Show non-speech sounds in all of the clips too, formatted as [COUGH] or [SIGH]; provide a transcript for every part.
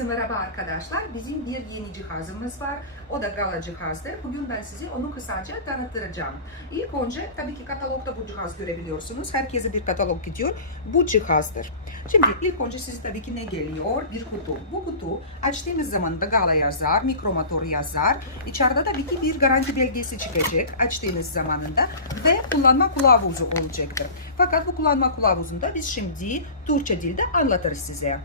Merhaba arkadaşlar. Bizim bir yeni cihazımız var. O da Gala cihazdır. Bugün ben size onu kısaca tanıtacağım. İlk önce tabii ki katalogda bu cihaz görebiliyorsunuz. Herkese bir katalog gidiyor. Bu cihazdır. Şimdi ilk önce size tabii ki ne geliyor? Bir kutu. Bu kutu açtığınız zaman da Gala yazar, mikromotor yazar. İçeride tabii ki bir garanti belgesi çıkacak açtığınız zamanında ve kullanma kılavuzu olacaktır. Fakat bu kullanma kılavuzunda biz şimdi Türkçe dilde anlatırız size.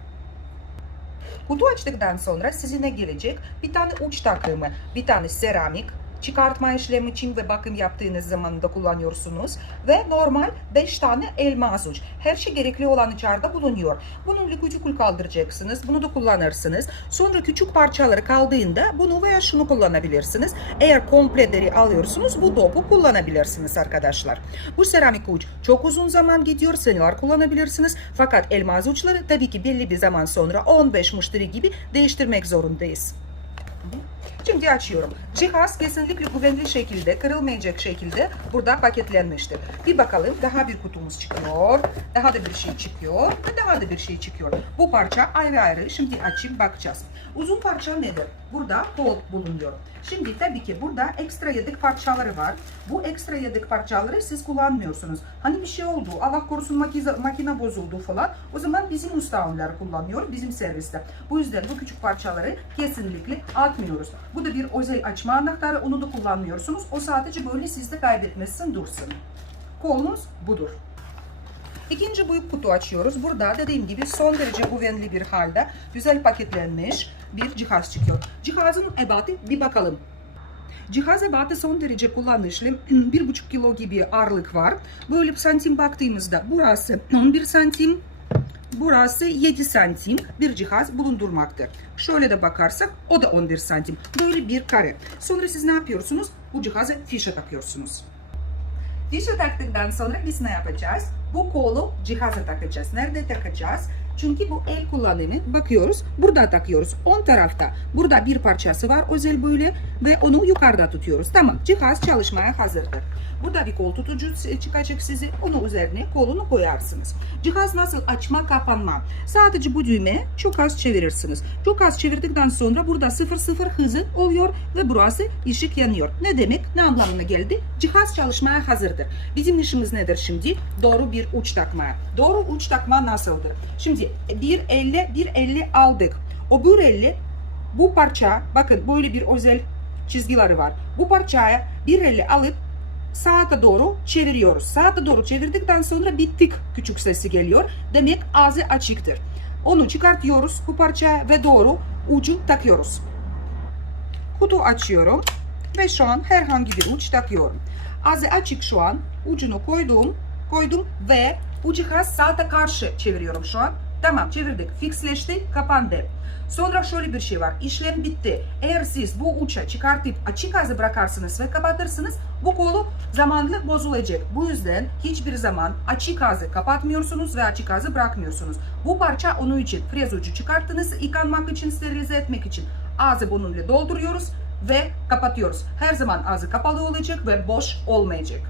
Kutu açtıktan sonra sizinle gelecek bir tane uç takımı, bir tane seramik, çıkartma işlemi için ve bakım yaptığınız zaman da kullanıyorsunuz ve normal 5 tane elmas uç. Her şey gerekli olan içeride bulunuyor. Bunu küçük kaldıracaksınız. Bunu da kullanırsınız. Sonra küçük parçaları kaldığında bunu veya şunu kullanabilirsiniz. Eğer komple deri alıyorsunuz bu dopu kullanabilirsiniz arkadaşlar. Bu seramik uç çok uzun zaman gidiyor. Seneler kullanabilirsiniz. Fakat elmas uçları tabii ki belli bir zaman sonra 15 müşteri gibi değiştirmek zorundayız. Şimdi açıyorum. Cihaz kesinlikle güvenli şekilde, kırılmayacak şekilde burada paketlenmiştir. Bir bakalım daha bir kutumuz çıkıyor. Daha da bir şey çıkıyor ve daha da bir şey çıkıyor. Bu parça ayrı ayrı. Şimdi açıp bakacağız. Uzun parça nedir? Burada kol bulunuyor. Şimdi tabii ki burada ekstra yedek parçaları var. Bu ekstra yedek parçaları siz kullanmıyorsunuz. Hani bir şey oldu, Allah korusun makine, makine bozuldu falan. O zaman bizim usta onlar kullanıyor, bizim serviste. Bu yüzden bu küçük parçaları kesinlikle atmıyoruz. Bu da bir özel açma anahtarı, onu da kullanmıyorsunuz. O sadece böyle sizde kaybetmesin dursun. Kolumuz budur. İkinci büyük kutu açıyoruz. Burada dediğim gibi son derece güvenli bir halde güzel paketlenmiş bir cihaz çıkıyor. Cihazın ebatı bir bakalım. Cihaz ebatı son derece kullanışlı. [CLEARS THROAT] 1,5 kilo gibi ağırlık var. Böyle bir santim baktığımızda burası [CLEARS THROAT] 11 santim, Burası 7 santim bir cihaz bulundurmaktır. Şöyle de bakarsak o da 11 santim. Böyle bir kare. Sonra siz ne yapıyorsunuz? Bu cihaza fişe takıyorsunuz. Fişe taktıktan sonra biz ne yapacağız? Bu kolu cihaza takacağız. Nerede takacağız? Çünkü bu el kullanımı bakıyoruz. Burada takıyoruz. On tarafta. Burada bir parçası var özel böyle ve onu yukarıda tutuyoruz. Tamam. Cihaz çalışmaya hazırdır. Burada bir kol tutucu çıkacak size. Onu üzerine kolunu koyarsınız. Cihaz nasıl açma kapanma. Sadece bu düğme çok az çevirirsiniz. Çok az çevirdikten sonra burada 0-0 hızı oluyor ve burası ışık yanıyor. Ne demek? Ne anlamına geldi? Cihaz çalışmaya hazırdır. Bizim işimiz nedir şimdi? Doğru bir uç takma. Doğru uç takma nasıldır? Şimdi bir elle bir elle aldık. O bir elle bu parça bakın böyle bir özel çizgileri var. Bu parçaya bir elle alıp saate doğru çeviriyoruz. Saate doğru çevirdikten sonra bir tık küçük sesi geliyor. Demek ağzı açıktır. Onu çıkartıyoruz bu parçaya ve doğru ucu takıyoruz. Kutu açıyorum ve şu an herhangi bir uç takıyorum. Ağzı açık şu an. Ucunu koydum, koydum ve bu cihaz saate karşı çeviriyorum şu an. Tamam çevirdik. Fixleşti, kapandı. Sonra şöyle bir şey var. İşlem bitti. Eğer siz bu uça çıkartıp açık ağzı bırakarsınız ve kapatırsınız bu kolu zamanla bozulacak. Bu yüzden hiçbir zaman açık ağzı kapatmıyorsunuz ve açık ağzı bırakmıyorsunuz. Bu parça onun için frez ucu çıkarttınız yıkanmak için, sterilize etmek için. Ağzı bununla dolduruyoruz ve kapatıyoruz. Her zaman ağzı kapalı olacak ve boş olmayacak.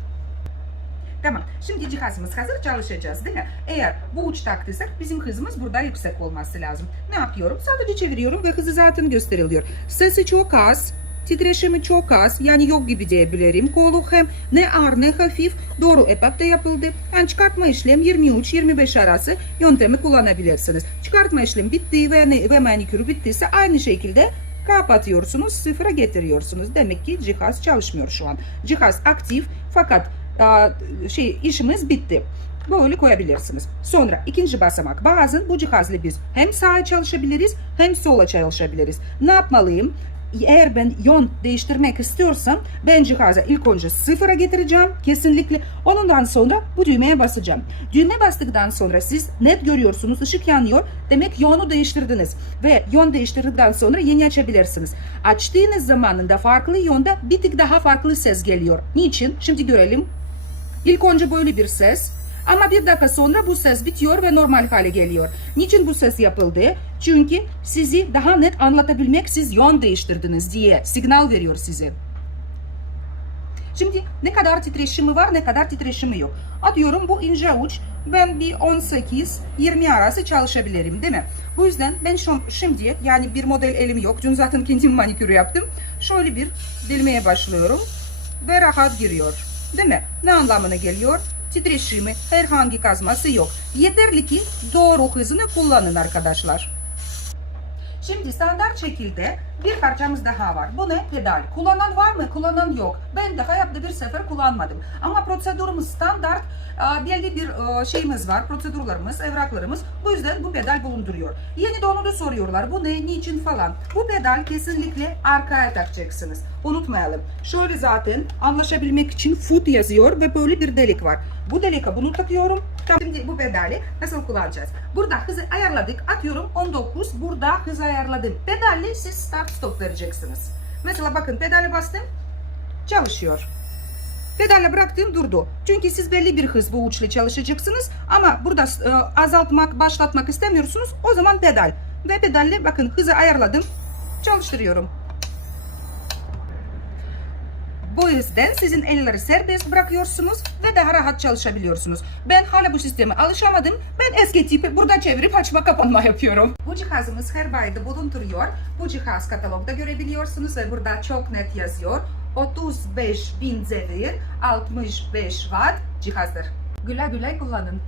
Tamam. Şimdi cihazımız hazır çalışacağız değil mi? Eğer bu uç taktıysak bizim hızımız burada yüksek olması lazım. Ne yapıyorum? Sadece çeviriyorum ve hızı zaten gösteriliyor. Sesi çok az. Titreşimi çok az. Yani yok gibi diyebilirim. Kolu hem ne ağır ne hafif. Doğru ebatta yapıldı. Yani çıkartma işlem 23-25 arası yöntemi kullanabilirsiniz. Çıkartma işlem bitti ve, ve manikürü bittiyse aynı şekilde kapatıyorsunuz. Sıfıra getiriyorsunuz. Demek ki cihaz çalışmıyor şu an. Cihaz aktif fakat şey işimiz bitti. Böyle koyabilirsiniz. Sonra ikinci basamak. Bazen bu cihazla biz hem sağa çalışabiliriz hem sola çalışabiliriz. Ne yapmalıyım? Eğer ben yön değiştirmek istiyorsam ben cihazı ilk önce sıfıra getireceğim kesinlikle. Ondan sonra bu düğmeye basacağım. Düğme bastıktan sonra siz net görüyorsunuz ışık yanıyor. Demek yönü değiştirdiniz. Ve yön değiştirdikten sonra yeni açabilirsiniz. Açtığınız zamanında farklı yönde bir tık daha farklı ses geliyor. Niçin? Şimdi görelim. İlk önce böyle bir ses. Ama bir dakika sonra bu ses bitiyor ve normal hale geliyor. Niçin bu ses yapıldı? Çünkü sizi daha net anlatabilmek siz yön değiştirdiniz diye signal veriyor size. Şimdi ne kadar titreşimi var ne kadar titreşimi yok. Atıyorum bu ince uç ben bir 18-20 arası çalışabilirim değil mi? Bu yüzden ben şimdi yani bir model elim yok. Dün zaten kendim manikür yaptım. Şöyle bir delmeye başlıyorum ve rahat giriyor. Değil mi? Ne anlamına geliyor? Titreşimi herhangi kazması yok. Yeterli ki doğru hızını kullanın arkadaşlar. Şimdi standart şekilde bir parçamız daha var. Bu ne? Pedal. Kullanan var mı? Kullanan yok. Ben de hayatta bir sefer kullanmadım. Ama prosedürümüz standart. Belli bir şeyimiz var. Prosedürlerimiz, evraklarımız. Bu yüzden bu pedal bulunduruyor. Yeni de onu da soruyorlar. Bu ne? Niçin falan. Bu pedal kesinlikle arkaya takacaksınız. Unutmayalım. Şöyle zaten anlaşabilmek için foot yazıyor ve böyle bir delik var. Bu delike bunu takıyorum. Tamam. Şimdi bu pedali nasıl kullanacağız? Burada hızı ayarladık. Atıyorum 19. Burada hızı ayarladım. Pedalle siz start stop vereceksiniz. Mesela bakın pedale bastım. Çalışıyor. Pedalle bıraktım durdu. Çünkü siz belli bir hız bu uçla çalışacaksınız. Ama burada e, azaltmak, başlatmak istemiyorsunuz. O zaman pedal. Ve pedalle bakın hızı ayarladım. Çalıştırıyorum. Bu yüzden sizin elleri serbest bırakıyorsunuz ve daha rahat çalışabiliyorsunuz. Ben hala bu sisteme alışamadım. Ben eski tipi burada çevirip açma kapanma yapıyorum. Bu cihazımız her bayda bulunduruyor. Bu cihaz katalogda görebiliyorsunuz ve burada çok net yazıyor. 35 bin zevir, 65 watt cihazdır. Güle güle kullanın.